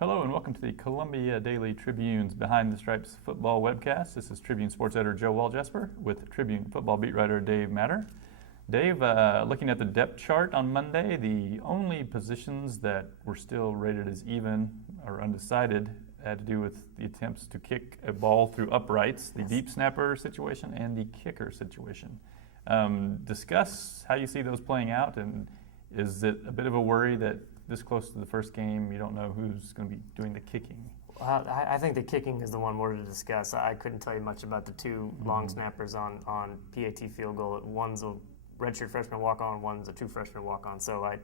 Hello and welcome to the Columbia Daily Tribune's Behind the Stripes football webcast. This is Tribune sports editor Joe Waljesper with Tribune football beat writer Dave Matter. Dave, looking at the depth chart on Monday, the only positions that were still rated as even or undecided had to do with the attempts to kick a ball through uprights, the deep snapper situation and the kicker situation. Discuss how you see those playing out, and is it a bit of a worry that this close to the first game, you don't know who's going to be doing the kicking? I think the kicking is the one more to discuss. I couldn't tell you much about the two long snappers on PAT field goal. One's a redshirt freshman walk-on, one's a true freshman walk-on. So I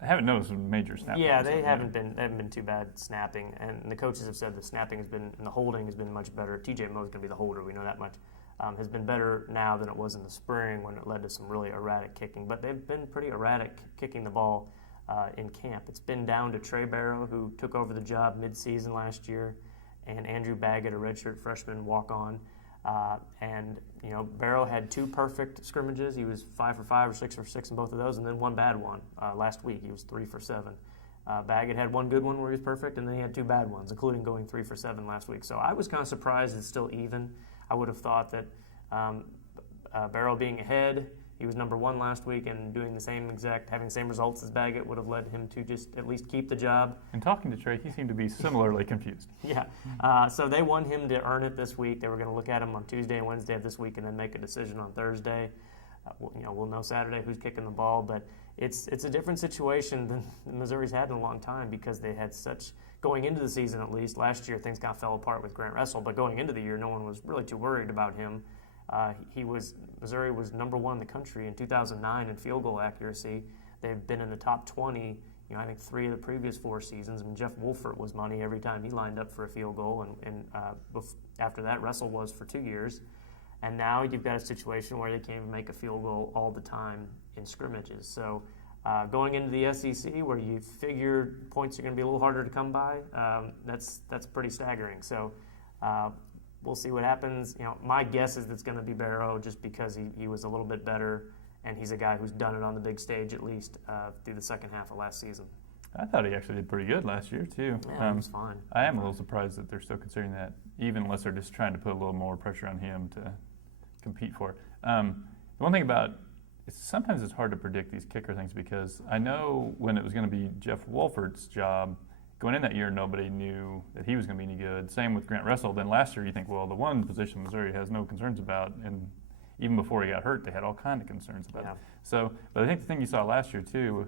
haven't noticed some major snapping. Yeah, they haven't been too bad snapping, and the coaches have said the snapping has been and the holding has been much better. TJ Moe is going to be the holder. We know that much. Has been better now than it was in the spring when it led to some really erratic kicking. But they've been pretty erratic kicking the ball in camp. It's been down to Trey, Barrow, who took over the job mid-season last year, and Andrew Baggett, a redshirt freshman walk-on. Barrow had two perfect scrimmages. He was 5 for 5 or 6 for 6 in both of those, and then one bad one last week. He was 3 for 7. Baggett had one good one where he was perfect, and then he had two bad ones, including going 3 for 7 last week. So I was kind of surprised it's still even. I would have thought that Barrow being ahead, he was number 1 last week, and doing having the same results as Baggett would have led him to just at least keep the job. And talking to Trey, he seemed to be similarly confused. Yeah. So they want him to earn it this week. They were going to look at him on Tuesday and Wednesday of this week and then make a decision on Thursday. We'll know Saturday who's kicking the ball, but it's a different situation than Missouri's had in a long time because they had such, going into the season at least, last year things kind of fell apart with Grant Russell, but going into the year no one was really too worried about him. Missouri was number 1 in the country in 2009 in field goal accuracy. They've been in the top 20, I think 3 of the previous 4 seasons. I mean, Jeff Wolfert was money every time he lined up for a field goal, and after that, Russell was for 2 years. And now you've got a situation where they can't even make a field goal all the time in scrimmages. So going into the SEC, where you figure points are going to be a little harder to come by, that's pretty staggering. So we'll see what happens. My guess is it's going to be Barrow just because he was a little bit better, and he's a guy who's done it on the big stage at least through the second half of last season. I thought he actually did pretty good last year, too. Yeah, he was fine. I am a little surprised that they're still considering that, even unless they're just trying to put a little more pressure on him to compete for it. The one thing about sometimes it's hard to predict these kicker things because I know when it was going to be Jeff Wolfert's job, going in that year, nobody knew that he was going to be any good. Same with Grant Russell. Then last year, you think, well, the one position Missouri has no concerns about, and even before he got hurt, they had all kinds of concerns about it. So, but I think the thing you saw last year, too,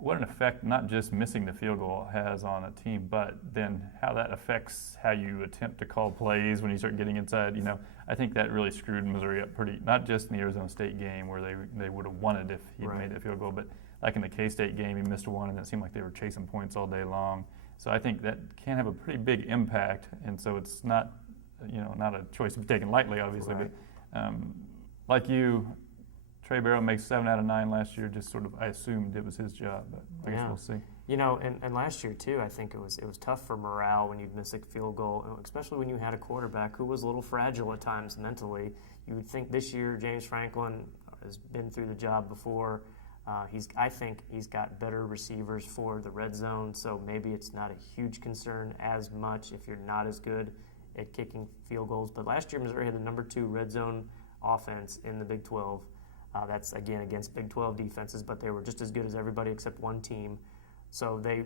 what an effect not just missing the field goal has on a team, but then how that affects how you attempt to call plays when you start getting inside. I think that really screwed Missouri up pretty, not just in the Arizona State game where they would have won it if he'd made that field goal, but like in the K-State game, he missed one, and it seemed like they were chasing points all day long. So I think that can have a pretty big impact, and so it's not, not a choice to be taken lightly, obviously. Right. But like you, Trey Barrow makes 7 out of 9 last year. Just sort of, I assumed it was his job, but I guess we'll see. And last year too, I think it was tough for morale when you'd miss a field goal, especially when you had a quarterback who was a little fragile at times mentally. You would think this year James Franklin has been through the job before. I think he's got better receivers for the red zone, so maybe it's not a huge concern as much if you're not as good at kicking field goals. But last year, Missouri had the number 2 red zone offense in the Big 12. That's, again, against Big 12 defenses, but they were just as good as everybody except one team. So they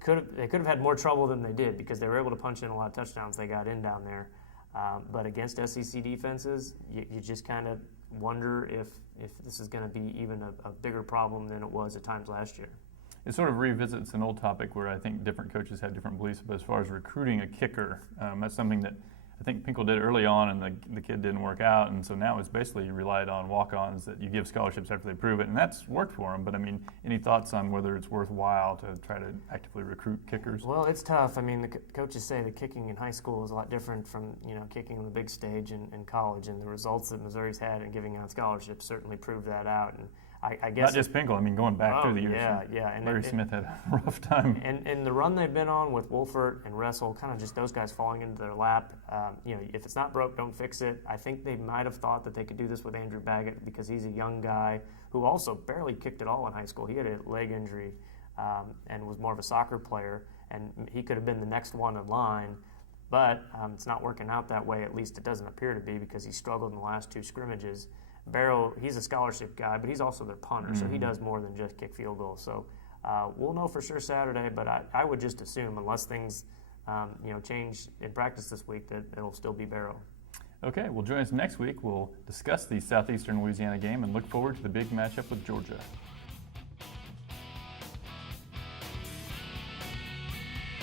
could have had more trouble than they did because they were able to punch in a lot of touchdowns they got in down there. But against SEC defenses, you just kind of wonder if this is going to be even a bigger problem than it was at times last year. It sort of revisits an old topic where I think different coaches have different beliefs, but as far as recruiting a kicker, that's something that I think Pinkel did early on, and the kid didn't work out, and so now it's basically relied on walk-ons that you give scholarships after they prove it, and that's worked for him. But I mean, any thoughts on whether it's worthwhile to try to actively recruit kickers? Well, it's tough. I mean, the coaches say the kicking in high school is a lot different from kicking on the big stage in college, and the results that Missouri's had in giving out scholarships certainly prove that out. And I guess not just Pinkel. I mean, going back through the years. Yeah. And Larry Smith had a rough time. And the run they've been on with Wolfert and Russell, kind of just those guys falling into their lap. If it's not broke, don't fix it. I think they might have thought that they could do this with Andrew Baggett because he's a young guy who also barely kicked at all in high school. He had a leg injury and was more of a soccer player. and he could have been the next one in line. But it's not working out that way. At least it doesn't appear to be, because he struggled in the last 2 scrimmages. Barrow, he's a scholarship guy, but he's also their punter, so he does more than just kick field goals. So we'll know for sure Saturday, but I would just assume, unless things change in practice this week, that it'll still be Barrow. Okay, well, join us next week. We'll discuss the Southeastern Louisiana game and look forward to the big matchup with Georgia.